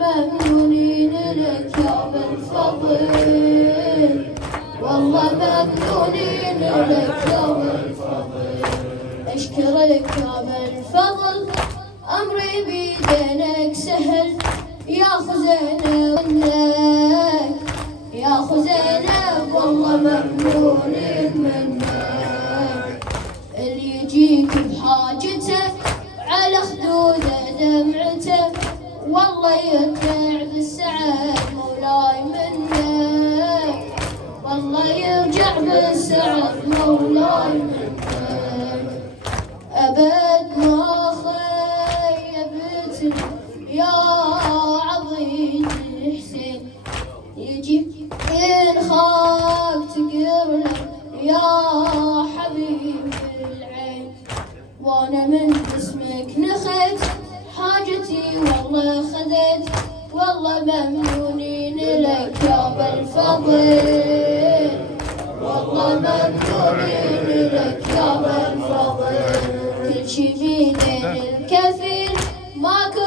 ممنونين لك يا بالفضل، والله ممنونين لك يا بالفضل. أشكرك يا بالفضل، أمري بيدينك سهل يا خزينة منك، يا خزينة والله ممنونين منك. اللي يجيك بحاجته على خدوده دمعته، والله يرجع بالسعد مولاي منك، والله يرجع بالسعد مولاي منك. أبد ما خيبت يا عظيم الحسين، يجيك ينخاف تقرله يا حبيب العين. وانا من اسمك نخت حاجتي والله خذت، والله ممنونين لك يا بالفضل، والله ممنونين لك يا بالفضل. كل شي بيدين الكفيل ماكو